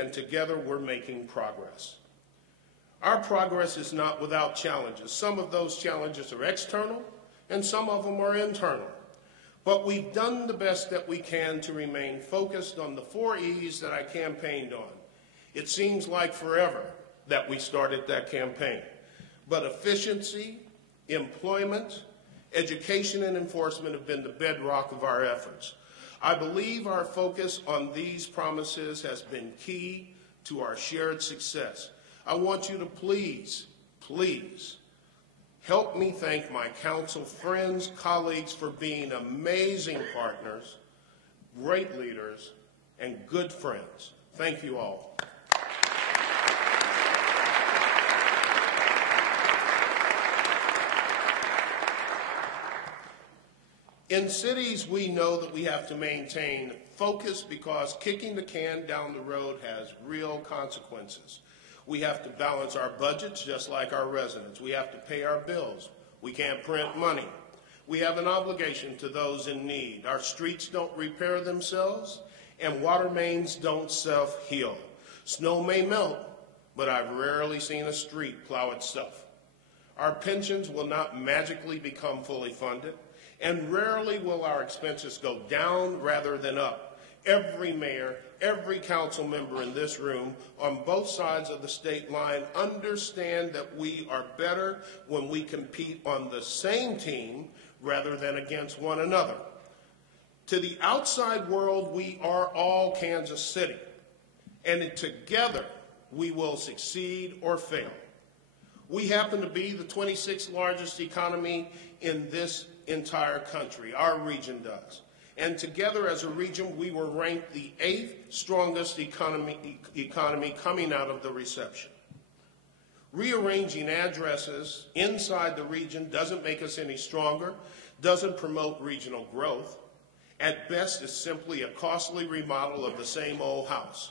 and together we're making progress. Our progress is not without challenges. Some of those challenges are external, and some of them are internal. But we've done the best that we can to remain focused on the 4 E's that I campaigned on. It seems like forever that we started that campaign. But efficiency, employment, education, and enforcement have been the bedrock of our efforts. I believe our focus on these promises has been key to our shared success. I want you to please help me thank my council friends, colleagues for being amazing partners, great leaders, and good friends. Thank you all. In cities, we know that we have to maintain focus because kicking the can down the road has real consequences. We have to balance our budgets just like our residents. We have to pay our bills. We can't print money. We have an obligation to those in need. Our streets don't repair themselves, and water mains don't self-heal. Snow may melt, but I've rarely seen a street plow itself. Our pensions will not magically become fully funded, and rarely will our expenses go down rather than up. Every mayor, every council member in this room on both sides of the state line understand that we are better when we compete on the same team rather than against one another. To the outside world, we are all Kansas City, and together we will succeed or fail. We happen to be the 26th largest economy in this entire country. Our region does. And together as a region, we were ranked the 8th strongest economy coming out of the recession. Rearranging addresses inside the region doesn't make us any stronger, doesn't promote regional growth. At best, it's simply a costly remodel of the same old house.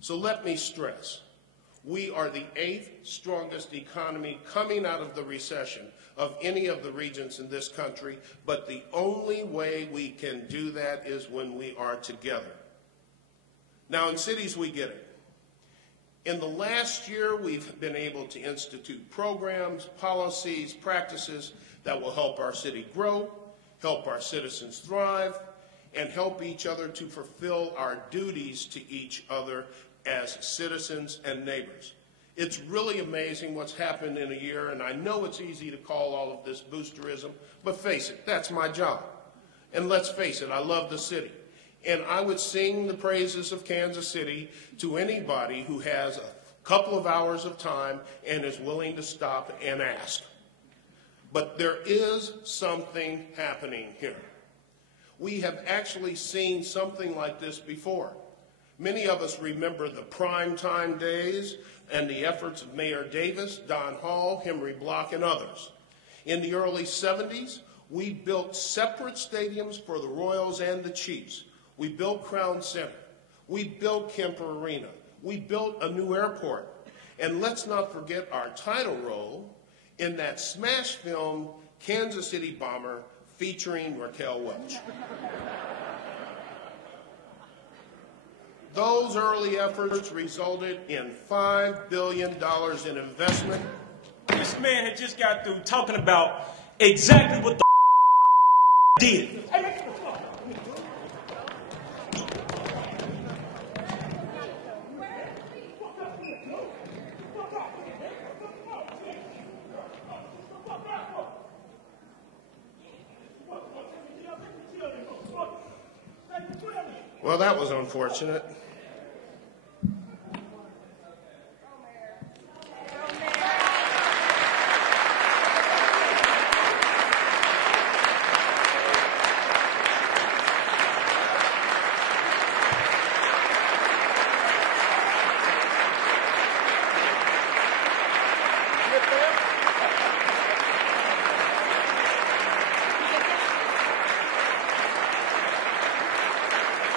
So let me stress, we are the 8th strongest economy coming out of the recession of any of the regions in this country, but the only way we can do that is when we are together. Now, in cities, we get it. In the last year, we've been able to institute programs, policies, practices that will help our city grow, help our citizens thrive, and help each other to fulfill our duties to each other as citizens and neighbors. It's really amazing what's happened in a year, and I know it's easy to call all of this boosterism, but face it, that's my job. And let's face it, I love the city. And I would sing the praises of Kansas City to anybody who has a couple of hours of time and is willing to stop and ask. But there is something happening here. We have actually seen something like this before. Many of us remember the primetime days and the efforts of Mayor Davis, Don Hall, Henry Block, and others. In the early 70s, we built separate stadiums for the Royals and the Chiefs. We built Crown Center. We built Kemper Arena. We built a new airport. And let's not forget our title role in that smash film, Kansas City Bomber, featuring Raquel Welch. Those early efforts resulted in $5 billion in investment. This man had just got through talking about exactly what the did. Well, that was unfortunate.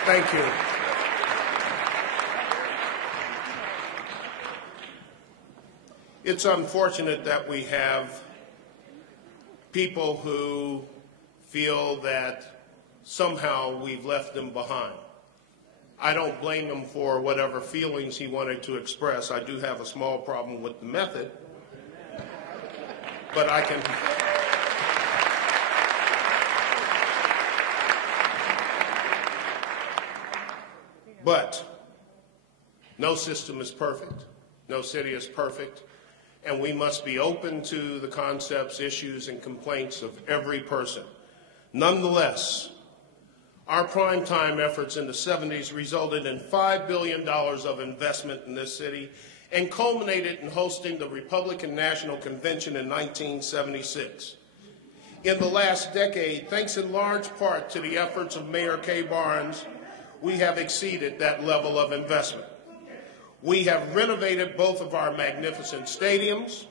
Thank you. It's unfortunate that we have people who feel that somehow we've left them behind. I don't blame him for whatever feelings he wanted to express. I do have a small problem with the method, but I can... But no system is perfect. No city is perfect. And we must be open to the concepts, issues, and complaints of every person. Nonetheless, our primetime efforts in the 70s resulted in $5 billion of investment in this city and culminated in hosting the Republican National Convention in 1976. In the last decade, thanks in large part to the efforts of Mayor Kay Barnes, we have exceeded that level of investment. We have renovated both of our magnificent stadiums,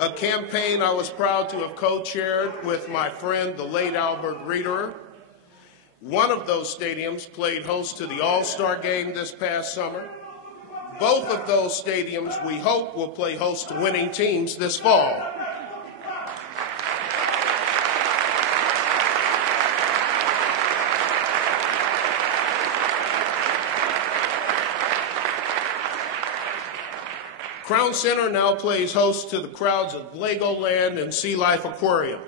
a campaign I was proud to have co-chaired with my friend, the late Albert Reederer. One of those stadiums played host to the All-Star Game this past summer. Both of those stadiums, we hope, will play host to winning teams this fall. Crown Center now plays host to the crowds of Legoland and Sea Life Aquarium.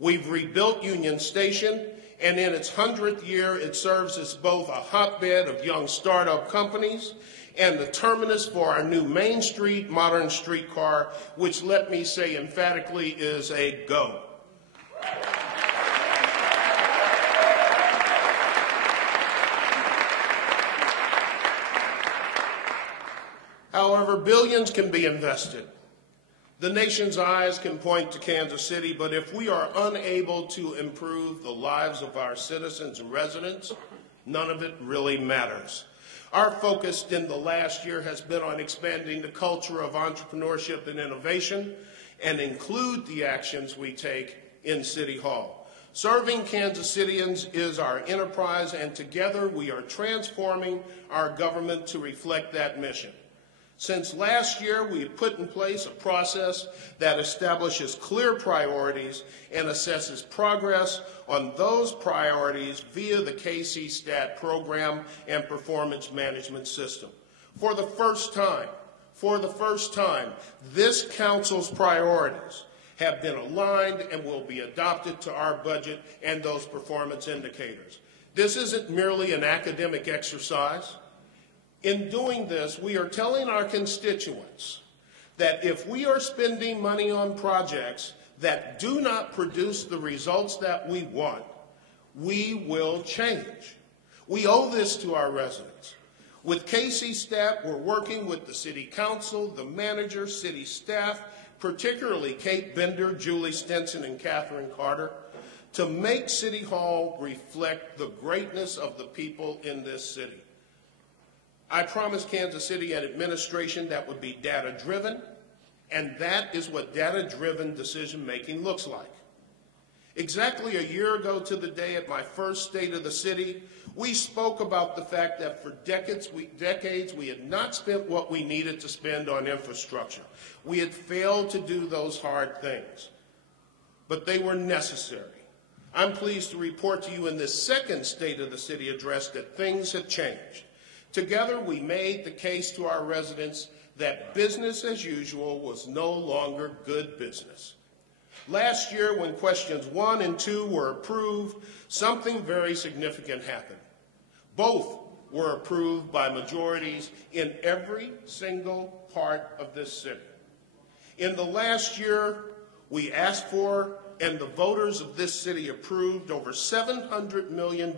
We've rebuilt Union Station, and in its 100th year, it serves as both a hotbed of young startup companies and the terminus for our new Main Street modern streetcar, which, let me say emphatically, is a go. However, billions can be invested. The nation's eyes can point to Kansas City, but if we are unable to improve the lives of our citizens and residents, none of it really matters. Our focus in the last year has been on expanding the culture of entrepreneurship and innovation and include the actions we take in City Hall. Serving Kansas Cityans is our enterprise, and together we are transforming our government to reflect that mission. Since last year, we have put in place a process that establishes clear priorities and assesses progress on those priorities via the KSHB program and performance management system. For the first time, this council's priorities have been aligned and will be adopted to our budget and those performance indicators. This isn't merely an academic exercise. In doing this, we are telling our constituents that if we are spending money on projects that do not produce the results that we want, we will change. We owe this to our residents. With KSHB, we're working with the City Council, the manager, city staff, particularly Kate Bender, Julie Stinson, and Catherine Carter, to make City Hall reflect the greatness of the people in this city. I promised Kansas City an administration that would be data-driven, and that is what data-driven decision-making looks like. Exactly a year ago to the day at my first State of the City, we spoke about the fact that for decades we had not spent what we needed to spend on infrastructure. We had failed to do those hard things, but they were necessary. I'm pleased to report to you in this second State of the City address that things have changed. Together, we made the case to our residents that business as usual was no longer good business. Last year, when questions 1 and 2 were approved, something very significant happened. Both were approved by majorities in every single part of this city. In the last year, we asked for, and the voters of this city approved, over $700 million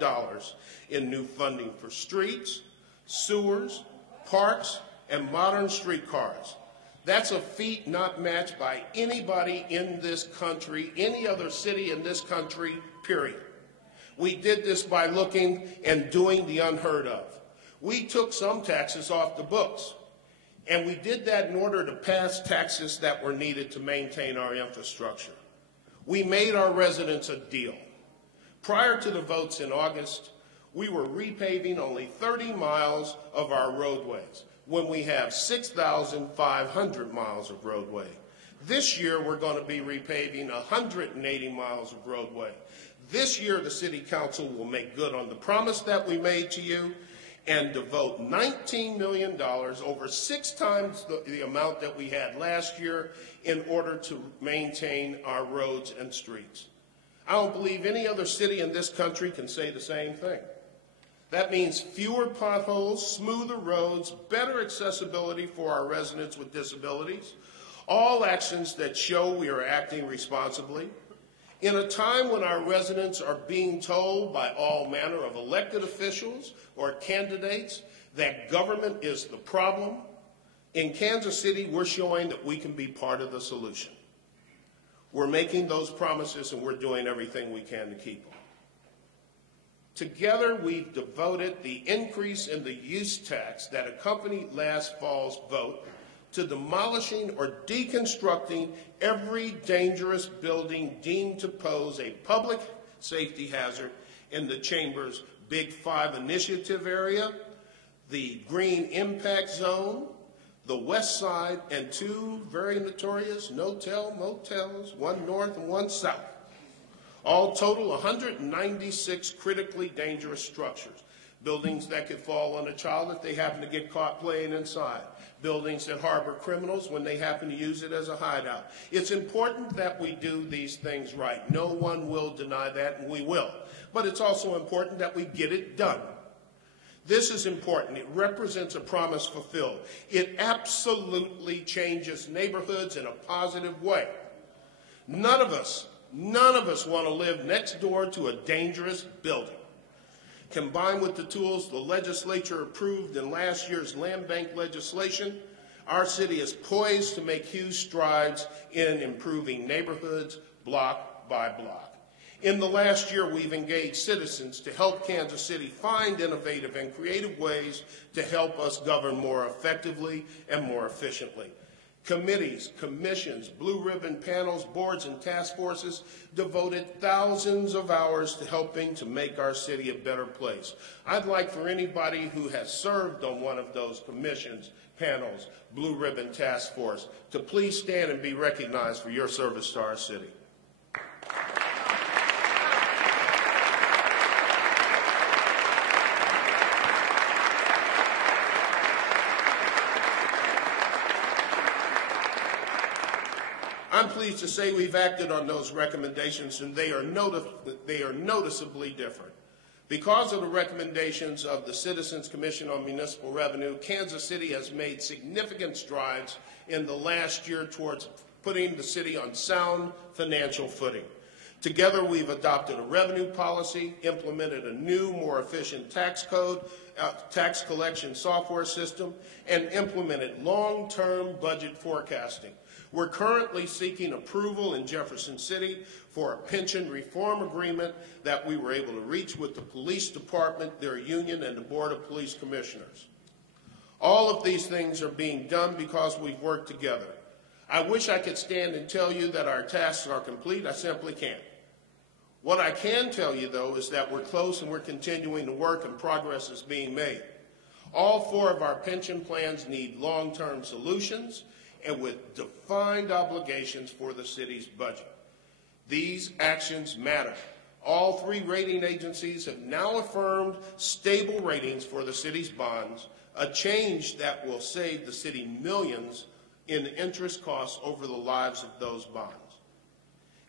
in new funding for streets, sewers, parks, and modern streetcars. That's a feat not matched by anybody in this country, any other city in this country, period. We did this by looking and doing the unheard of. We took some taxes off the books, and we did that in order to pass taxes that were needed to maintain our infrastructure. We made our residents a deal. Prior to the votes in August, we were repaving only 30 miles of our roadways when we have 6,500 miles of roadway. This year, we're going to be repaving 180 miles of roadway. This year, the City Council will make good on the promise that we made to you, and devote $19 million, over 6 times the amount that we had last year, in order to maintain our roads and streets. I don't believe any other city in this country can say the same thing. That means fewer potholes, smoother roads, better accessibility for our residents with disabilities, all actions that show we are acting responsibly. In a time when our residents are being told by all manner of elected officials or candidates that government is the problem, in Kansas City, we're showing that we can be part of the solution. We're making those promises, and we're doing everything we can to keep them. Together, we've devoted the increase in the use tax that accompanied last fall's vote to demolishing or deconstructing every dangerous building deemed to pose a public safety hazard in the Chamber's Big 5 initiative area, the Green Impact Zone, the West Side, and 2 very notorious no-tell motels, one north and one south. All total 196 critically dangerous structures. Buildings that could fall on a child if they happen to get caught playing inside. Buildings that harbor criminals when they happen to use it as a hideout. It's important that we do these things right. No one will deny that, and we will. But it's also important that we get it done. This is important. It represents a promise fulfilled. It absolutely changes neighborhoods in a positive way. None of us want to live next door to a dangerous building. Combined with the tools the legislature approved in last year's land bank legislation, our city is poised to make huge strides in improving neighborhoods block by block. In the last year, we've engaged citizens to help Kansas City find innovative and creative ways to help us govern more effectively and more efficiently. Committees, commissions, blue ribbon panels, boards, and task forces devoted thousands of hours to helping to make our city a better place. I'd like for anybody who has served on one of those commissions, panels, blue ribbon task force, to please stand and be recognized for your service to our city. I'm pleased to say we've acted on those recommendations, and they are noticeably different. Because of the recommendations of the Citizens Commission on Municipal Revenue, Kansas City has made significant strides in the last year towards putting the city on sound financial footing. Together, we've adopted a revenue policy, implemented a new, more efficient tax code, tax collection software system, and implemented long-term budget forecasting. We're currently seeking approval in Jefferson City for a pension reform agreement that we were able to reach with the police department, their union, and the Board of Police Commissioners. All of these things are being done because we've worked together. I wish I could stand and tell you that our tasks are complete. I simply can't. What I can tell you, though, is that we're close and we're continuing to work, and progress is being made. All 4 of our pension plans need long-term solutions and with defined obligations for the city's budget. These actions matter. All 3 rating agencies have now affirmed stable ratings for the city's bonds, a change that will save the city millions in interest costs over the lives of those bonds.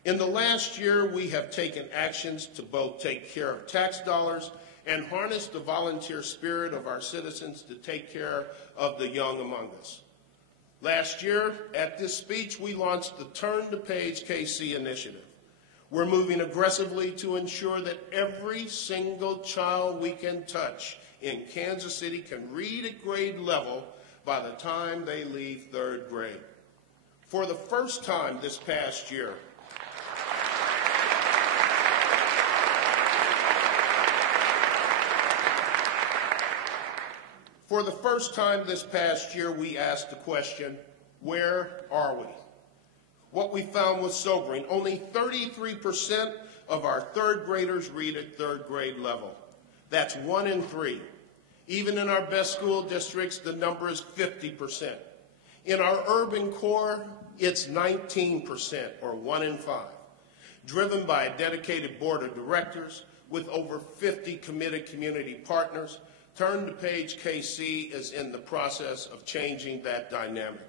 In the last year, we have taken actions to both take care of tax dollars and harness the volunteer spirit of our citizens to take care of the young among us. Last year, at this speech, we launched the Turn the Page KC initiative. We're moving aggressively to ensure that every single child we can touch in Kansas City can read at grade level by the time they leave 3rd grade. For the first time this past year, we asked the question, where are we? What we found was sobering. Only 33% of our 3rd graders read at 3rd grade level. That's 1 in 3. Even in our best school districts, the number is 50%. In our urban core, it's 19%, or 1 in 5. Driven by a dedicated board of directors with over 50 committed community partners, Turn the Page KC is in the process of changing that dynamic.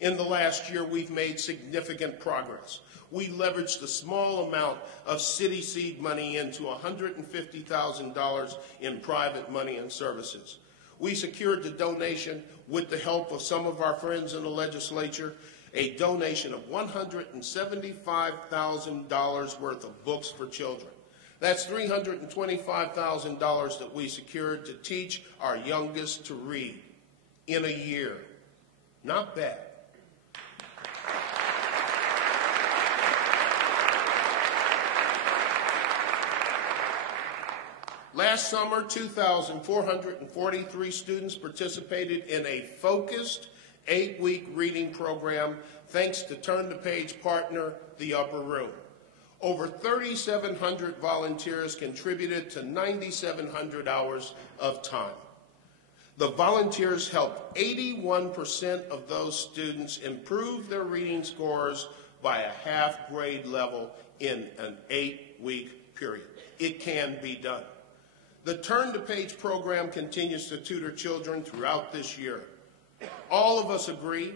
In the last year, we've made significant progress. We leveraged a small amount of city seed money into $150,000 in private money and services. We secured the donation with the help of some of our friends in the legislature, a donation of $175,000 worth of books for children. That's $325,000 that we secured to teach our youngest to read in a year. Not bad. Last summer, 2,443 students participated in a focused 8-week reading program thanks to Turn the Page partner, The Upper Room. Over 3,700 volunteers contributed to 9,700 hours of time. The volunteers helped 81% of those students improve their reading scores by a half grade level in an 8-week period. It can be done. The Turn the Page program continues to tutor children throughout this year. All of us agree,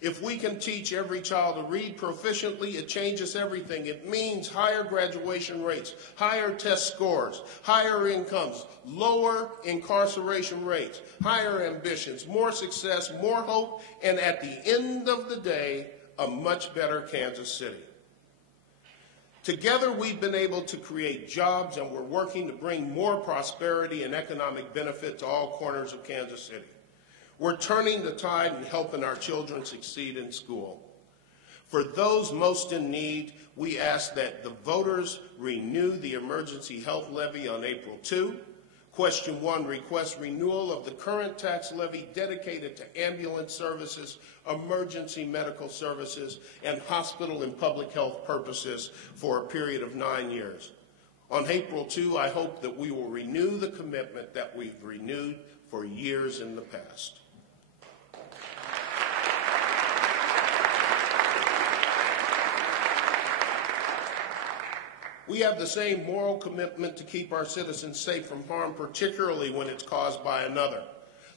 if we can teach every child to read proficiently, it changes everything. It means higher graduation rates, higher test scores, higher incomes, lower incarceration rates, higher ambitions, more success, more hope, and at the end of the day, a much better Kansas City. Together, we've been able to create jobs, and we're working to bring more prosperity and economic benefit to all corners of Kansas City. We're turning the tide and helping our children succeed in school. For those most in need, we ask that the voters renew the emergency health levy on April 2. Question 1 requests renewal of the current tax levy dedicated to ambulance services, emergency medical services, and hospital and public health purposes for a period of 9 years. On April 2, I hope that we will renew the commitment that we've renewed for years in the past. We have the same moral commitment to keep our citizens safe from harm, particularly when it's caused by another.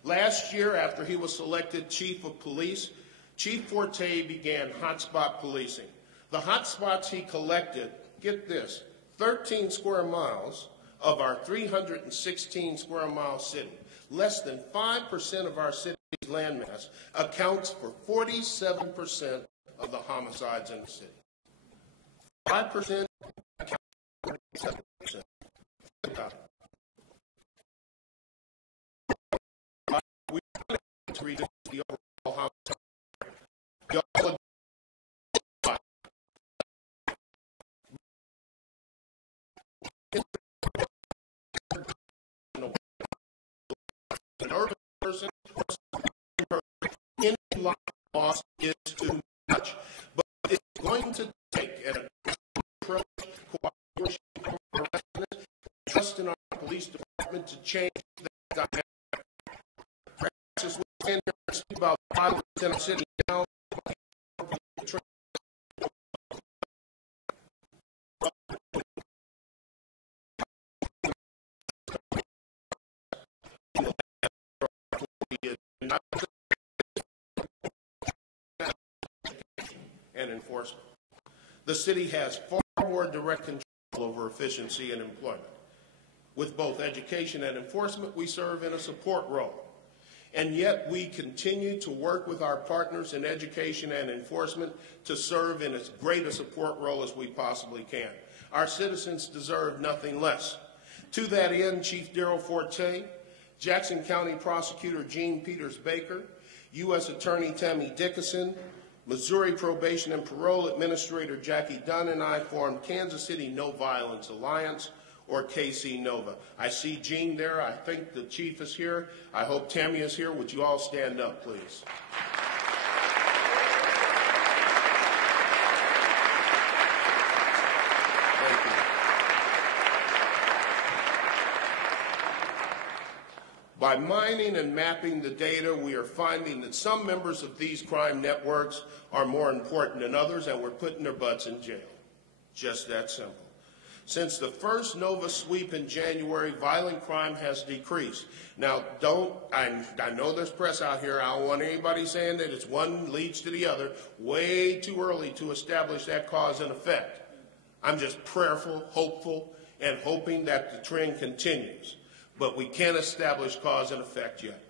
Last year, after he was selected chief of police, Chief Forte began hotspot policing. The hotspots he collected, get this, 13 square miles of our 316 square mile city. Less than 5% of our city's landmass accounts for 47% of the homicides in the city. 5% accounts for 47%. We wanted to reduce the overall homicide. An urban person, any loss is too much. But it's going to take an approach, cooperation from our residents, trust in our police department to change that dynamic. As we stand here and speak about violence in our city now, and enforcement. The city has far more direct control over efficiency and employment. With both education and enforcement, we serve in a support role. And yet we continue to work with our partners in education and enforcement to serve in as great a support role as we possibly can. Our citizens deserve nothing less. To that end, Chief Darrell Forte, Jackson County Prosecutor Gene Peters Baker, U.S. Attorney Tammy Dickinson, Missouri Probation and Parole Administrator Jackie Dunn, and I formed Kansas City No Violence Alliance, or KC Nova. I see Gene there. I think the chief is here. I hope Tammy is here. Would you all stand up, please? Thank you. By mining and mapping the data, we are finding that some members of these crime networks are more important than others, and we're putting their butts in jail. Just that simple. Since the first Nova sweep in January, violent crime has decreased. Now, I know there's press out here. I don't want anybody saying that it's one leads to the other. Way too early to establish that cause and effect. I'm just prayerful, hopeful, and hoping that the trend continues. But we can't establish cause and effect yet.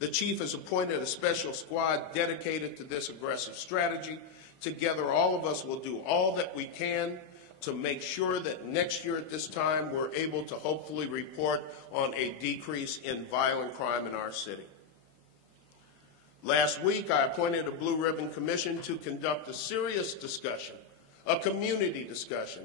The chief has appointed a special squad dedicated to this aggressive strategy. Together, all of us will do all that we can to make sure that next year at this time we're able to hopefully report on a decrease in violent crime in our city. Last week, I appointed a Blue Ribbon Commission to conduct a serious discussion, a community discussion,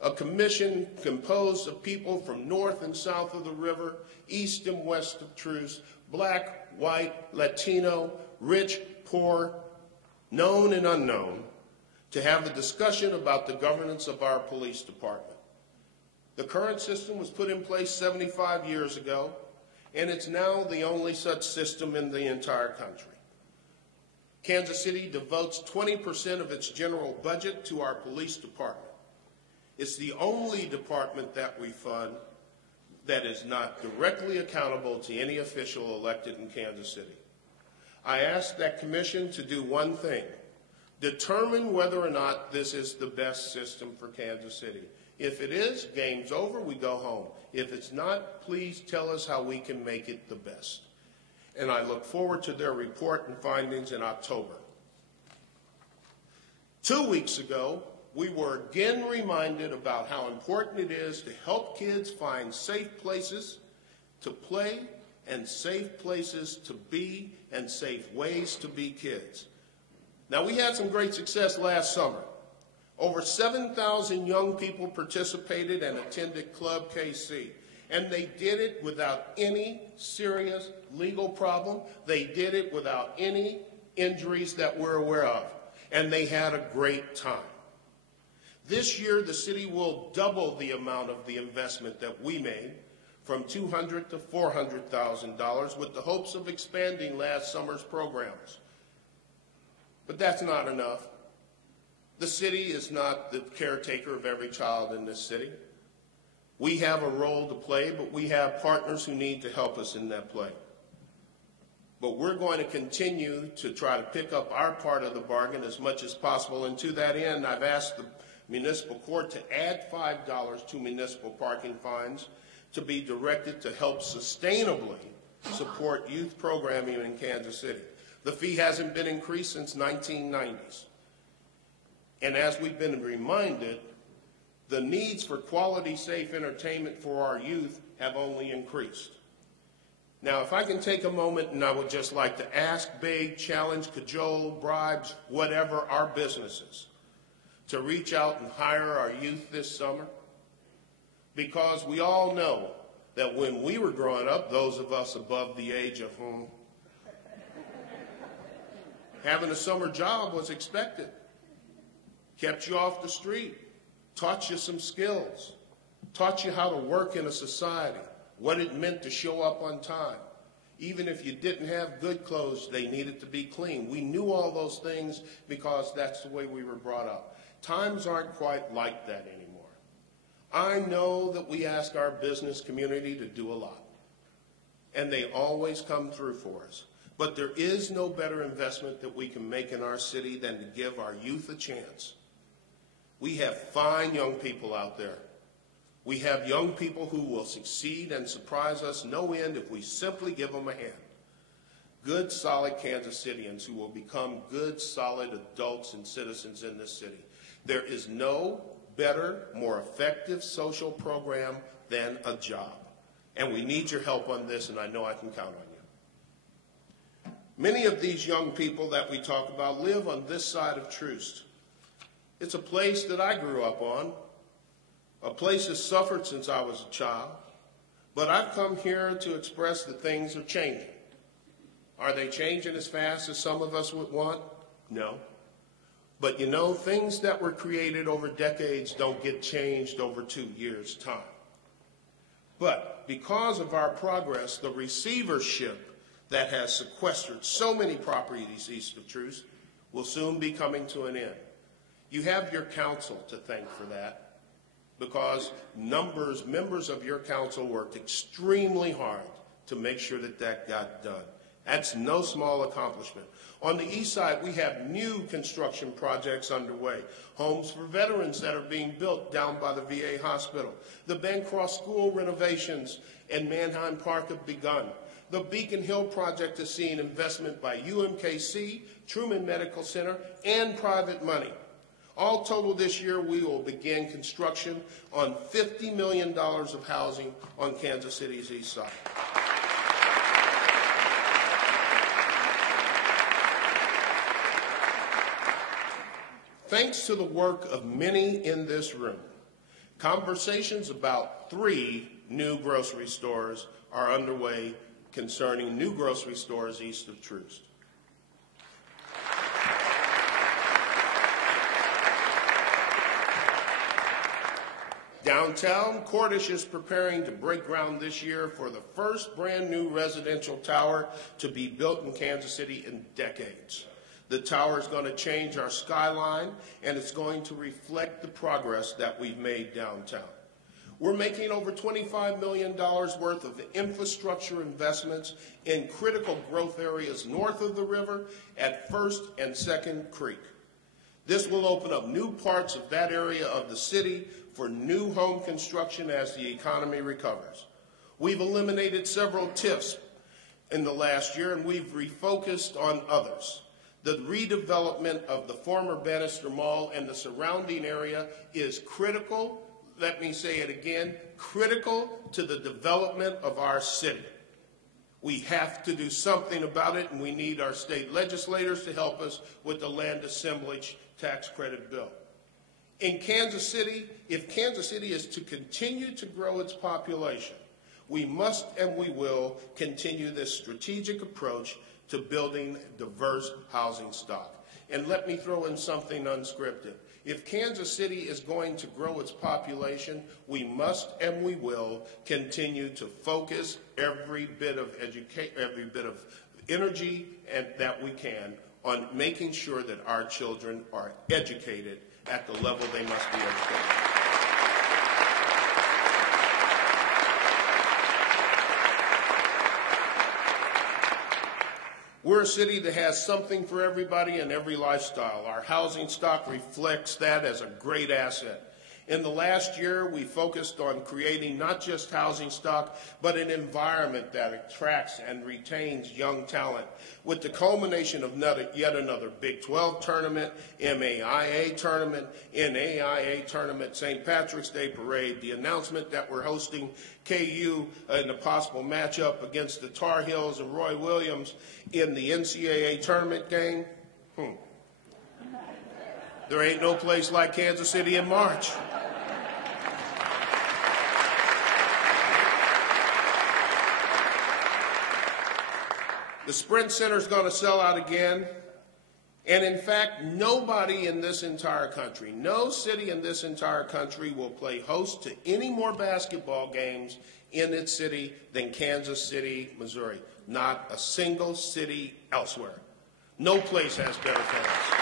a commission composed of people from north and south of the river, east and west of Truce, black, white, Latino, rich, poor, known and unknown, to have a discussion about the governance of our police department. The current system was put in place 75 years ago, and it's now the only such system in the entire country. Kansas City devotes 20% of its general budget to our police department. It's the only department that we fund that is not directly accountable to any official elected in Kansas City. I asked that commission to do one thing: determine whether or not this is the best system for Kansas City. If it is, game's over, we go home. If it's not, please tell us how we can make it the best. And I look forward to their report and findings in October. 2 weeks ago, we were again reminded about how important it is to help kids find safe places to play and safe places to be and safe ways to be kids. Now, we had some great success last summer. Over 7,000 young people participated and attended Club KC, and they did it without any serious legal problem. They did it without any injuries that we're aware of, and they had a great time. This year, the city will double the amount of the investment that we made, from $200,000 to $400,000, with the hopes of expanding last summer's programs. But that's not enough. The city is not the caretaker of every child in this city. We have a role to play, but we have partners who need to help us in that play. But we're going to continue to try to pick up our part of the bargain as much as possible. And to that end, I've asked the municipal court to add $5 to municipal parking fines to be directed to help sustainably support youth programming in Kansas City. The fee hasn't been increased since 1990s. And as we've been reminded, the needs for quality, safe entertainment for our youth have only increased. Now, if I can take a moment, and I would just like to ask, beg, challenge, cajole, bribes, whatever, our businesses to reach out and hire our youth this summer, because we all know that when we were growing up, those of us above the age of whom having a summer job was expected, kept you off the street, taught you some skills, taught you how to work in a society, what it meant to show up on time. Even if you didn't have good clothes, they needed to be clean. We knew all those things because that's the way we were brought up. Times aren't quite like that anymore. I know that we ask our business community to do a lot, and they always come through for us. But there is no better investment that we can make in our city than to give our youth a chance. We have fine young people out there. We have young people who will succeed and surprise us no end if we simply give them a hand. Good, solid Kansas Cityans who will become good, solid adults and citizens in this city. There is no better, more effective social program than a job. And we need your help on this, and I know I can count on you. Many of these young people that we talk about live on this side of Troost. It's a place that I grew up on, a place that's suffered since I was a child, but I've come here to express that things are changing. Are they changing as fast as some of us would want? No. But you know, things that were created over decades don't get changed over 2 years' time. But because of our progress, the receivership that has sequestered so many properties east of Truce will soon be coming to an end. You have your council to thank for that. because members of your council worked extremely hard to make sure that that got done. That's no small accomplishment. On the east side, we have new construction projects underway. Homes for veterans that are being built down by the VA hospital. The Bancroft School renovations and Manheim Park have begun. The Beacon Hill project is seeing investment by UMKC, Truman Medical Center, and private money. All total this year, we will begin construction on $50 million of housing on Kansas City's east side. Thanks to the work of many in this room, conversations about 3 new grocery stores are underway concerning new grocery stores east of Troost. Downtown, Cordish is preparing to break ground this year for the first brand new residential tower to be built in Kansas City in decades. The tower is going to change our skyline, and it's going to reflect the progress that we've made downtown. We're making over $25 million worth of infrastructure investments in critical growth areas north of the river at 1st and 2nd Creek. This will open up new parts of that area of the city for new home construction as the economy recovers. We've eliminated several TIFs in the last year, and we've refocused on others. The redevelopment of the former Bannister Mall and the surrounding area is critical, let me say it again, critical to the development of our city. We have to do something about it, and we need our state legislators to help us with the land assemblage tax credit bill. In Kansas City, if Kansas City is to continue to grow its population, we must and we will continue this strategic approach to building diverse housing stock. And let me throw in something unscripted. If Kansas City is going to grow its population, we must and we will continue to focus every bit of energy that we can on making sure that our children are educated at the level they must be educated. We're a city that has something for everybody and every lifestyle. Our housing stock reflects that as a great asset. In the last year, we focused on creating not just housing stock, but an environment that attracts and retains young talent. With the culmination of yet another Big 12 tournament, MAIA tournament, NAIA tournament, St. Patrick's Day parade, the announcement that we're hosting KU in a possible matchup against the Tar Heels and Roy Williams in the NCAA tournament game. There ain't no place like Kansas City in March. The Sprint Center is going to sell out again. And in fact, nobody in this entire country, no city in this entire country will play host to any more basketball games in its city than Kansas City, Missouri. Not a single city elsewhere. No place has better fans.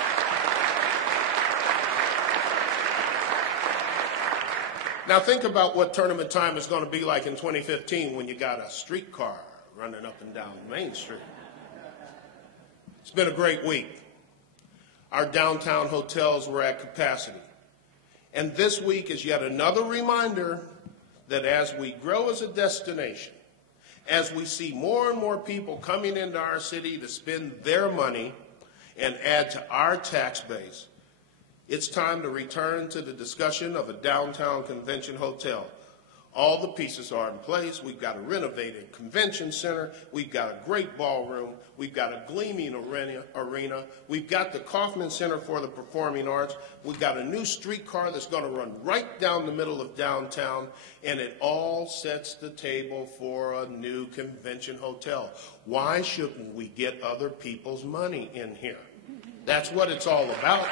Now think about what tournament time is going to be like in 2015 when you got a streetcar running up and down Main Street. It's been a great week. Our downtown hotels were at capacity. And this week is yet another reminder that as we grow as a destination, as we see more and more people coming into our city to spend their money and add to our tax base, it's time to return to the discussion of a downtown convention hotel. All the pieces are in place. We've got a renovated convention center. We've got a great ballroom. We've got a gleaming arena. We've got the Kaufman Center for the Performing Arts. We've got a new streetcar that's going to run right down the middle of downtown, and it all sets the table for a new convention hotel. Why shouldn't we get other people's money in here? That's what it's all about.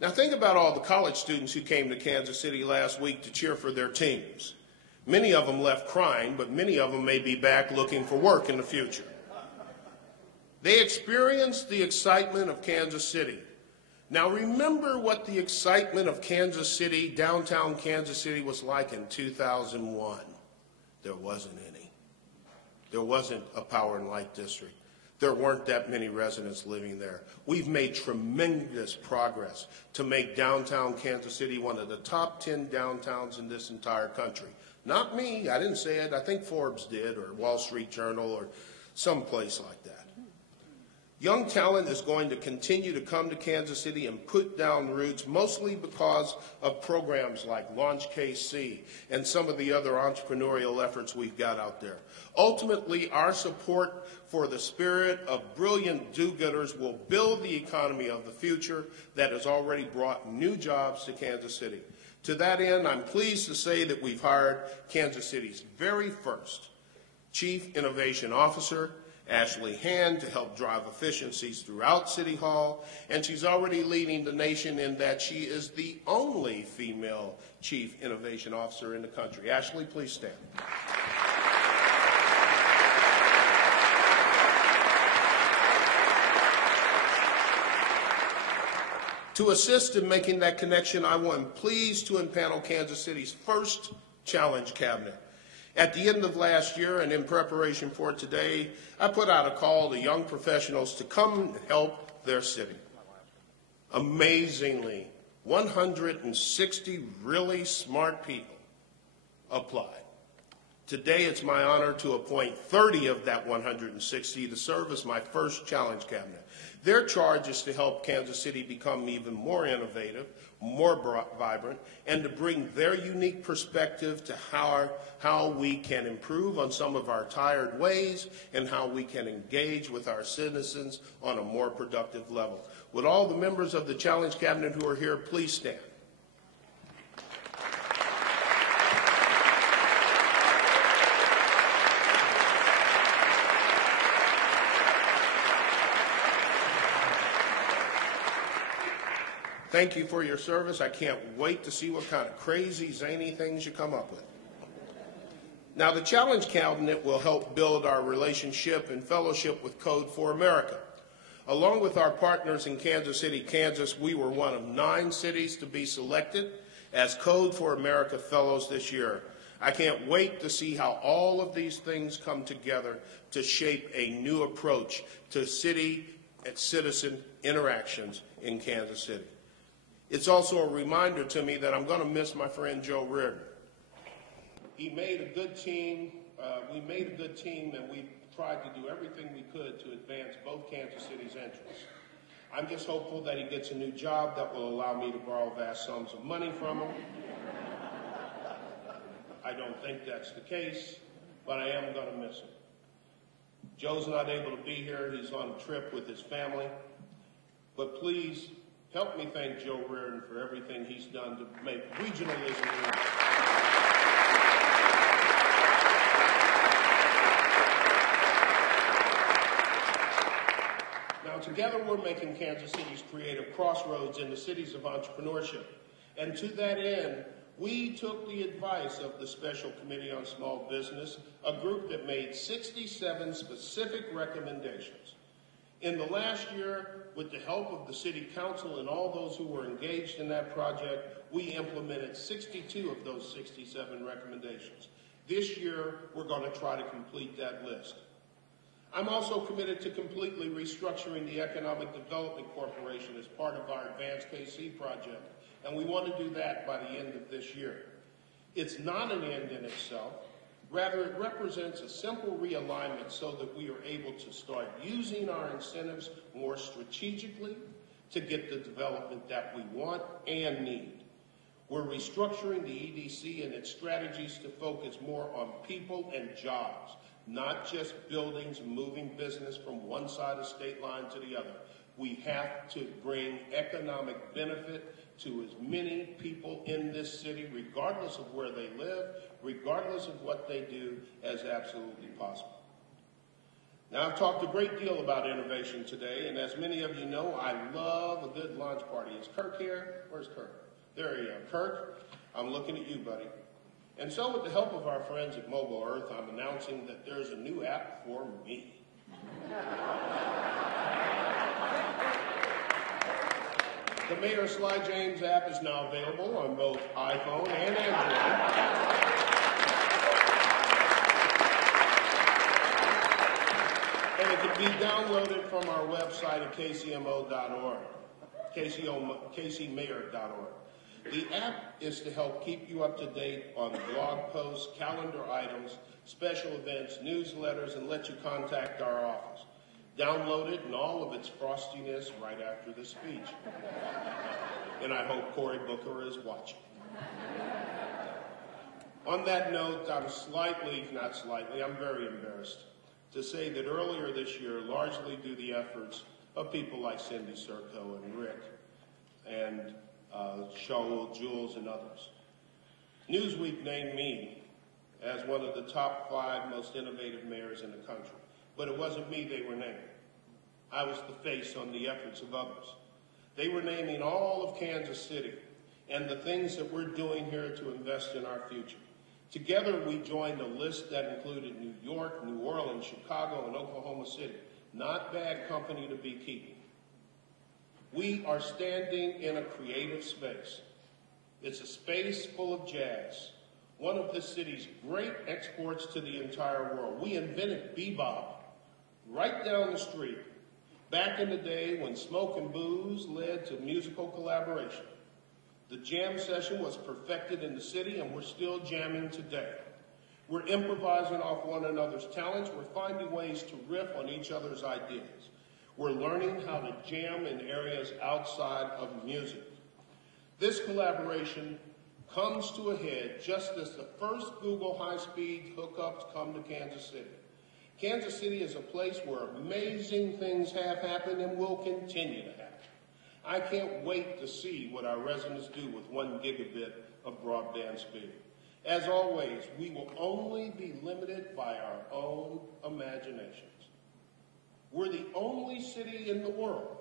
Now think about all the college students who came to Kansas City last week to cheer for their teams. Many of them left crying, but many of them may be back looking for work in the future. They experienced the excitement of Kansas City. Now remember what the excitement of Kansas City, downtown Kansas City, was like in 2001. There wasn't any. There wasn't a power and light district. There weren't that many residents living there. We've made tremendous progress to make downtown Kansas City one of the top 10 downtowns in this entire country. Not me, I didn't say it. I think Forbes did, or Wall Street Journal, or some place like that. Young talent is going to continue to come to Kansas City and put down roots, mostly because of programs like Launch KC and some of the other entrepreneurial efforts we've got out there. Ultimately, our support for the spirit of brilliant do-gooders will build the economy of the future that has already brought new jobs to Kansas City. To that end, I'm pleased to say that we've hired Kansas City's very first Chief Innovation Officer, Ashley Hand, to help drive efficiencies throughout City Hall, and she's already leading the nation in that she is the only female Chief Innovation Officer in the country. Ashley, please stand. To assist in making that connection, I am pleased to impanel Kansas City's first Challenge Cabinet. At the end of last year, and in preparation for today, I put out a call to young professionals to come and help their city. Amazingly, 160 really smart people applied. Today, it's my honor to appoint 30 of that 160 to serve as my first Challenge Cabinet. Their charge is to help Kansas City become even more innovative, more vibrant, and to bring their unique perspective to how we can improve on some of our tired ways and how we can engage with our citizens on a more productive level. Would all the members of the Challenge Cabinet who are here please stand? Thank you for your service. I can't wait to see what kind of crazy, zany things you come up with. Now, the Challenge Cabinet will help build our relationship and fellowship with Code for America. Along with our partners in Kansas City, Kansas, we were one of 9 cities to be selected as Code for America Fellows this year. I can't wait to see how all of these things come together to shape a new approach to city and citizen interactions in Kansas City. It's also a reminder to me that I'm going to miss my friend Joe Reardon. He made a good team. We made a good team, and we tried to do everything we could to advance both Kansas City's interests. I'm just hopeful that he gets a new job that will allow me to borrow vast sums of money from him. I don't think that's the case, but I am going to miss him. Joe's not able to be here. He's on a trip with his family. But please, help me thank Joe Reardon for everything he's done to make regionalism real. Now, together we're making Kansas City's creative crossroads into cities of entrepreneurship. And to that end, we took the advice of the Special Committee on Small Business, a group that made 67 specific recommendations. In the last year, with the help of the City Council and all those who were engaged in that project, we implemented 62 of those 67 recommendations. This year, we're going to try to complete that list. I'm also committed to completely restructuring the Economic Development Corporation as part of our Advanced KC project, and we want to do that by the end of this year. It's not an end in itself. Rather, it represents a simple realignment so that we are able to start using our incentives more strategically to get the development that we want and need. We're restructuring the EDC and its strategies to focus more on people and jobs, not just buildings and moving business from one side of state line to the other. We have to bring economic benefit to as many people in this city, regardless of where they live, regardless of what they do, as absolutely possible. Now, I've talked a great deal about innovation today, and as many of you know, I love a good launch party. Is Kirk here? Where's Kirk? There you are. Kirk, I'm looking at you, buddy. And so with the help of our friends at Mobile Earth, I'm announcing that there's a new app for me. The Mayor Sly James app is now available on both iPhone and Android. And it can be downloaded from our website at kcmo.org, kcmayor.org. The app is to help keep you up to date on blog posts, calendar items, special events, newsletters, and let you contact our office. Download it in all of its frostiness right after the speech. And I hope Cory Booker is watching. On that note, I'm very embarrassed to say that earlier this year, largely due to the efforts of people like Cindy Serco and Rick and Shaul, Jules, and others, Newsweek named me as one of the top 5 most innovative mayors in the country. But it wasn't me they were naming. I was the face on the efforts of others. They were naming all of Kansas City and the things that we're doing here to invest in our future. Together, we joined a list that included New York, New Orleans, Chicago, and Oklahoma City. Not bad company to be keeping. We are standing in a creative space. It's a space full of jazz, one of the city's great exports to the entire world. We invented bebop right down the street, back in the day when smoke and booze led to musical collaboration. The jam session was perfected in the city, and we're still jamming today. We're improvising off one another's talents. We're finding ways to riff on each other's ideas. We're learning how to jam in areas outside of music. This collaboration comes to a head just as the first Google high-speed hookups come to Kansas City. Kansas City is a place where amazing things have happened and will continue to happen. I can't wait to see what our residents do with 1 gigabit of broadband speed. As always, we will only be limited by our own imaginations. We're the only city in the world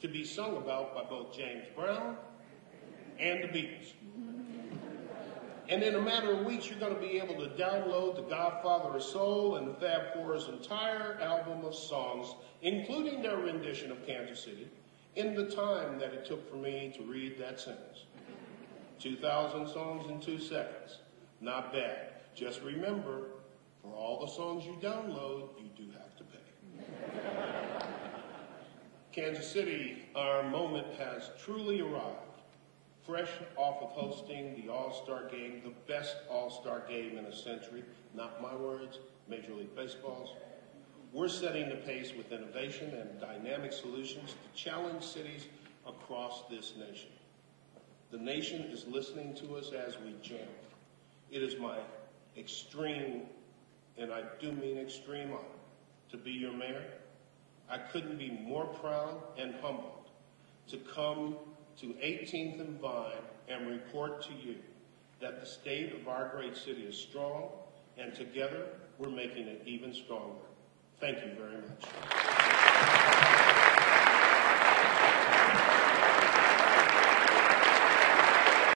to be sung about by both James Brown and the Beatles. And in a matter of weeks, you're going to be able to download The Godfather of Soul and the Fab Four's entire album of songs, including their rendition of Kansas City, in the time that it took for me to read that sentence. 2,000 songs in 2 seconds. Not bad. Just remember, for all the songs you download, you do have to pay. Kansas City, our moment has truly arrived. Fresh off of hosting the All-Star Game, the best All-Star Game in a century, not my words, Major League Baseball's. We're setting the pace with innovation and dynamic solutions to challenge cities across this nation. The nation is listening to us as we jam. It is my extreme, and I do mean extreme honor, to be your mayor. I couldn't be more proud and humbled to come to 18th and Vine and report to you that the state of our great city is strong, and together we're making it even stronger. Thank you very much.